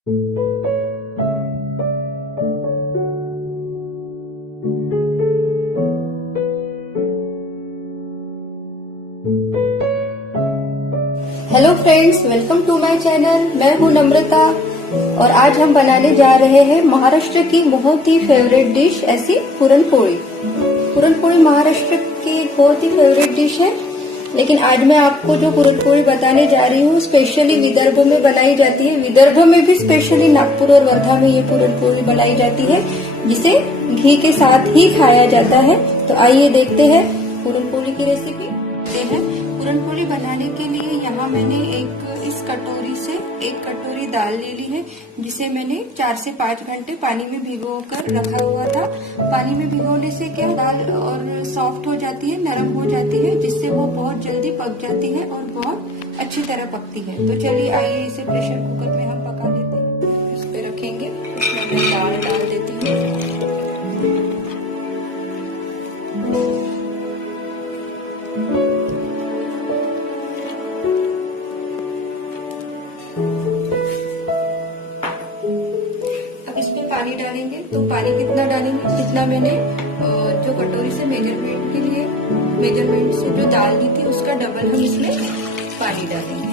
Hello friends, welcome to my channel. मैं हूं नम्रता और आज हम बनाने जा रहे हैं महाराष्ट्र की बहुत ही फेवरेट डिश ऐसी पुरणपोळी। पुरणपोळी महाराष्ट्र की बहुत ही फेवरेट डिश है, लेकिन आज मैं आपको जो पुरणपोळी बताने जा रही हूँ स्पेशली विदर्भ में बनाई जाती है। विदर्भ में भी स्पेशली नागपुर और वर्धा में ये पुरणपोळी बनाई जाती है, जिसे घी के साथ ही खाया जाता है। तो आइए देखते हैं पुरणपोळी की रेसिपी। पुरणपोळी बनाने के लिए यहाँ मैंने इस कटोरी से 1 कटोरी दाल ले ली है, जिसे मैंने 4 से 5 घंटे पानी में भिगोकर रखा हुआ था। पानी में भिगोने से क्या दाल और सॉफ्ट हो जाती है, नरम हो जाती है, जिससे वो बहुत जल्दी पक जाती है और बहुत अच्छी तरह पकती है। तो चलिए आइए इसे प्रेशर कुकर में हम पका देते हैं। इस पे रखेंगे, इसमें मैं दाल डाल देती हूँ। अब इसमें पानी डालेंगे, तो पानी कितना डालेंगे, जितना मैंने जो कटोरी से मेजरमेंट से जो दाल ली थी उसका डबल हम इसमें पानी डालेंगे।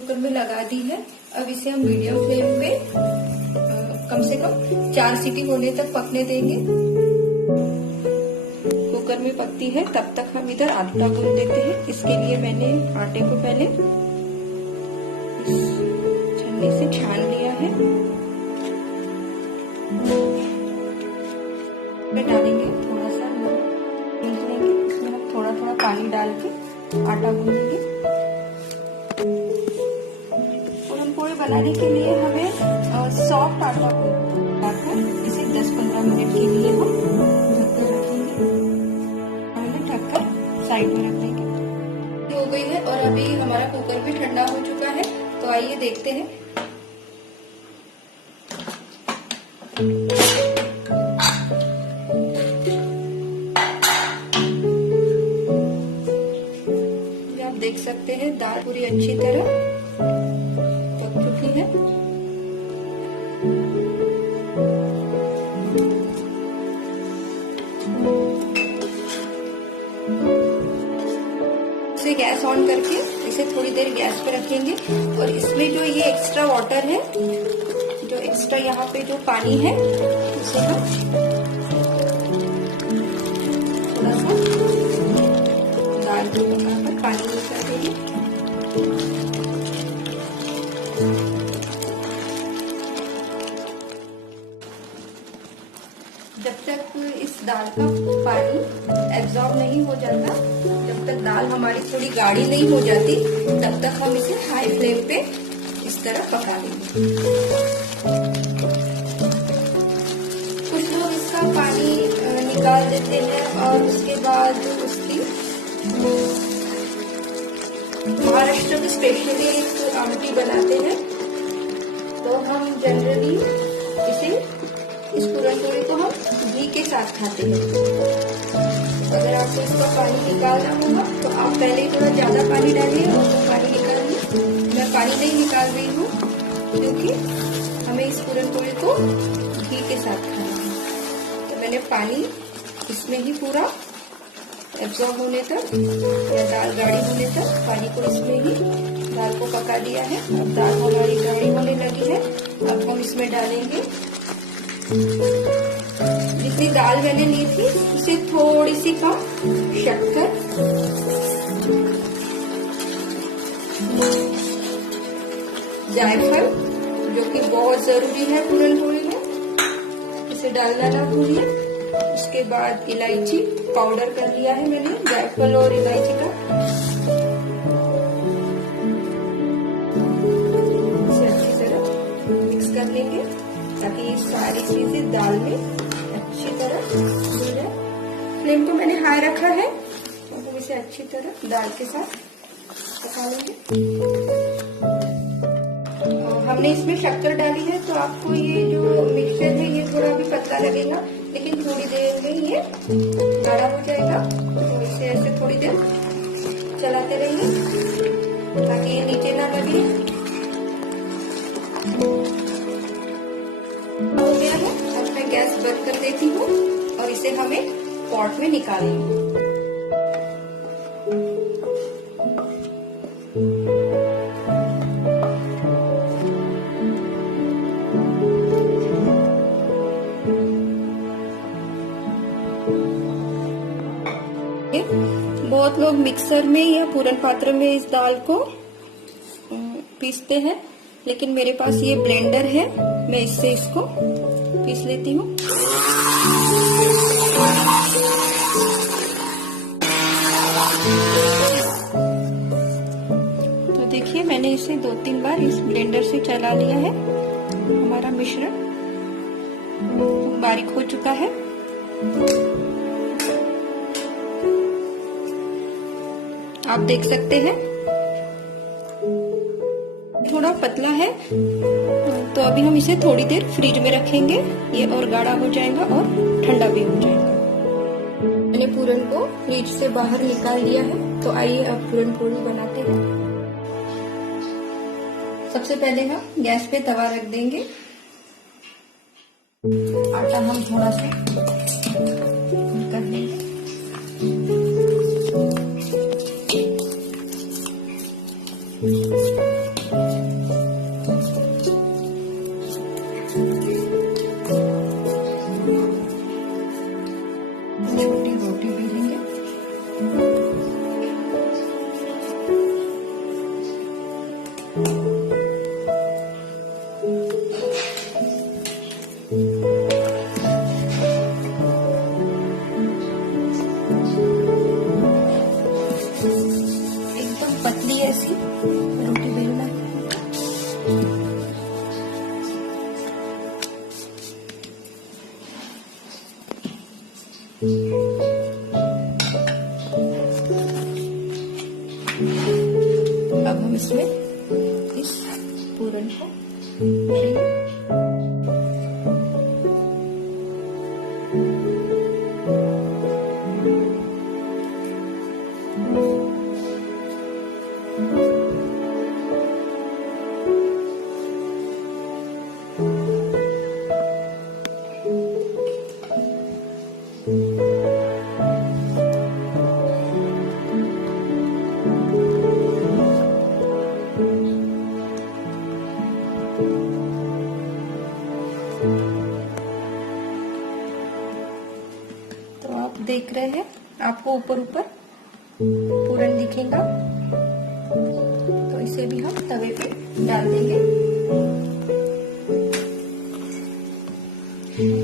कुकर में लगा दी है। अब इसे हम मीडियम फ्लेम पे कम से कम 4 सीटी होने तक पकने देंगे। कुकर में पकती है तब तक हम इधर आटा गूंथ देते हैं। इसके लिए मैंने आटे को पहले इस छन्नी से छान लिया है। डालेंगे थोड़ा सा गूंथ लेंगे, इसमें हम थोड़ा थोड़ा पानी डाल के आटा गूंथेंगे। पुरणपोळी बनाने के लिए हमें सॉफ्ट आटा डालकर इसे 10-15 मिनट के लिए हम ढककर साइड में रख देंगे। हो गई है और अभी हमारा कुकर भी ठंडा हो चुका है। तो आइए देखते हैं। आप देख सकते हैं दाल पूरी अच्छी तरह पक चुकी है। इसे गैस ऑन करके इसे थोड़ी देर गैस पे रखेंगे और इसमें जो ये एक्स्ट्रा वाटर है, जो एक्स्ट्रा यहाँ पे जो पानी है, इसे हम थोड़ा सा दाल को पकाकर पानी निकाल देंगे। जब तक इस दाल का पानी एब्जॉर्ब नहीं हो जाता, जब तक दाल हमारी थोड़ी गाढ़ी नहीं हो जाती, तब तक हम इसे हाई फ्लेम पे इस तरह पका लेंगे। कुछ लोग इसका पानी निकाल देते हैं और उसके बाद उसकी महाराष्ट्र में स्पेशली एक आमटी बनाते हैं। तो हम जनरली इस पुरणपोळी को हम घी के साथ खाते हैं। अगर आपको इसका पानी निकालना होगा तो आप पहले थोड़ा ज्यादा पानी डालिए और वो पानी निकालिए। मैं पानी नहीं निकाल रही हूँ क्योंकि हमें इस पुरणपोळी को घी के साथ खाना है। तो मैंने पानी इसमें ही पूरा एब्जॉर्ब होने तक या दाल गाढ़ी होने तक पानी को इसमें ही दाल को पका दिया है। अब दाल हमारी गाढ़ी होने लगी है। अब हम इसमें डालेंगे जितनी दाल मैंने ली थी उसे थोड़ी सी कम शक्कर, जायफल जो कि बहुत जरूरी है पुरणपोळी में, इसे डालना ना भूलिए। उसके बाद इलायची पाउडर कर लिया है मैंने, जायफल और इलायची का। इसे अच्छी तरह मिक्स कर लेंगे ताकि ये सारी चीजें दाल में अच्छी तरह मिल जाए। फ्लेम को मैंने हाई रखा है और हम इसे अच्छी तरह दाल के साथ पका लेंगे। हमने इसमें शक्कर डाली है तो आपको ये जो मिक्सचर है ये थोड़ा भी पतला लगेगा, लेकिन थोड़ी देर में ये गाढ़ा हो जाएगा। तो इसे ऐसे थोड़ी देर करेंगे ताकि ये नीचे ना लगे। हो गया है। अब मैं गैस बंद कर देती हूँ और इसे हमें पॉट में निकालेंगे। बहुत लोग मिक्सर में या पूरन पात्र में इस दाल को पीसते हैं, लेकिन मेरे पास ये ब्लेंडर है, मैं इससे इसको पीस लेती हूँ। तो देखिए मैंने इसे 2-3 बार इस ब्लेंडर से चला लिया है। हमारा मिश्रण बारीक हो चुका है। आप देख सकते हैं थोड़ा पतला है, तो अभी हम इसे थोड़ी देर फ्रिज में रखेंगे। ये और गाढ़ा हो जाएगा और ठंडा भी हो जाएगा। मैंने पूरन को फ्रिज से बाहर निकाल लिया है, तो आइए अब पूरन पोली बनाते हैं। सबसे पहले हम गैस पे तवा रख देंगे। आटा हम थोड़ा सा कर देंगे। छोटी रोटी बेलेंगे। एकदम पतली ऐसी रोटी बेलना है। अब हम इसमें इस पूरन को भरेंगे। तो आप देख रहे हैं, आपको ऊपर ऊपर पूरन दिखेगा, तो इसे भी हम तवे पे डाल देंगे।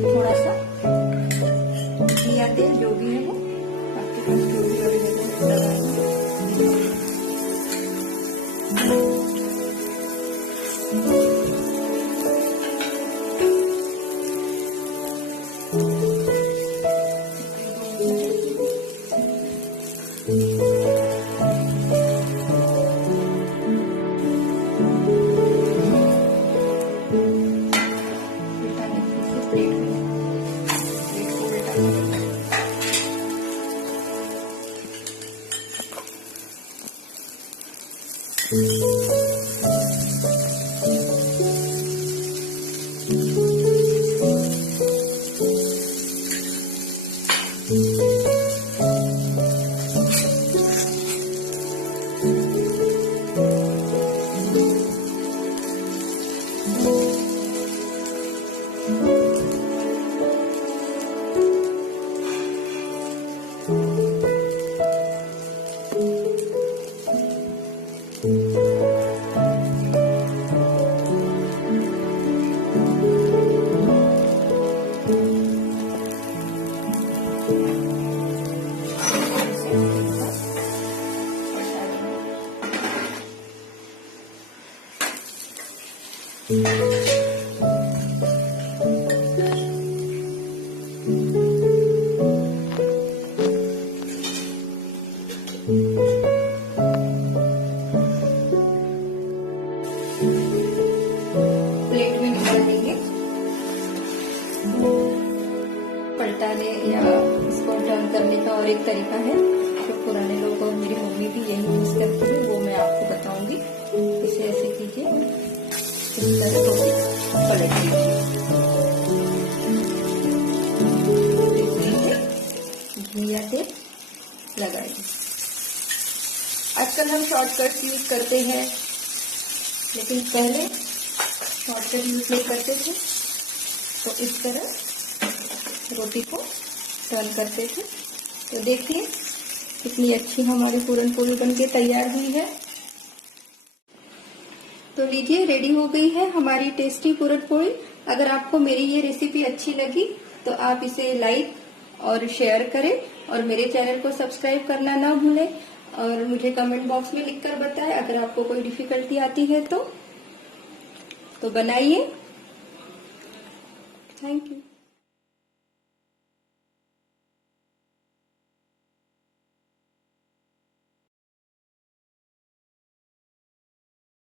थोड़ा सा घी या तेल जो भी है आपके पास, जो भी अवेलेबल है। प्लेट में निकाल देंगे। पलटाने या इसको टर्न करने का और एक तरीका है, जो पुराने लोग और मेरी मम्मी भी यही यूज करते तरह रोटी पलट लीजिए। घी या तेल लगाइए। आजकल हम शॉर्टकट यूज करते हैं, लेकिन पहले शॉर्टकट यूज नहीं करते थे, तो इस तरह रोटी को टर्न करते थे। तो देखिए कितनी अच्छी हमारी पूरन पोली बनके तैयार हुई है। तो लीजिए, रेडी हो गई है हमारी टेस्टी पूरन पोली। अगर आपको मेरी ये रेसिपी अच्छी लगी तो आप इसे लाइक और शेयर करें और मेरे चैनल को सब्सक्राइब करना ना भूलें, और मुझे कमेंट बॉक्स में लिखकर बताएं अगर आपको कोई डिफिकल्टी आती है तो बनाइए। Thank you.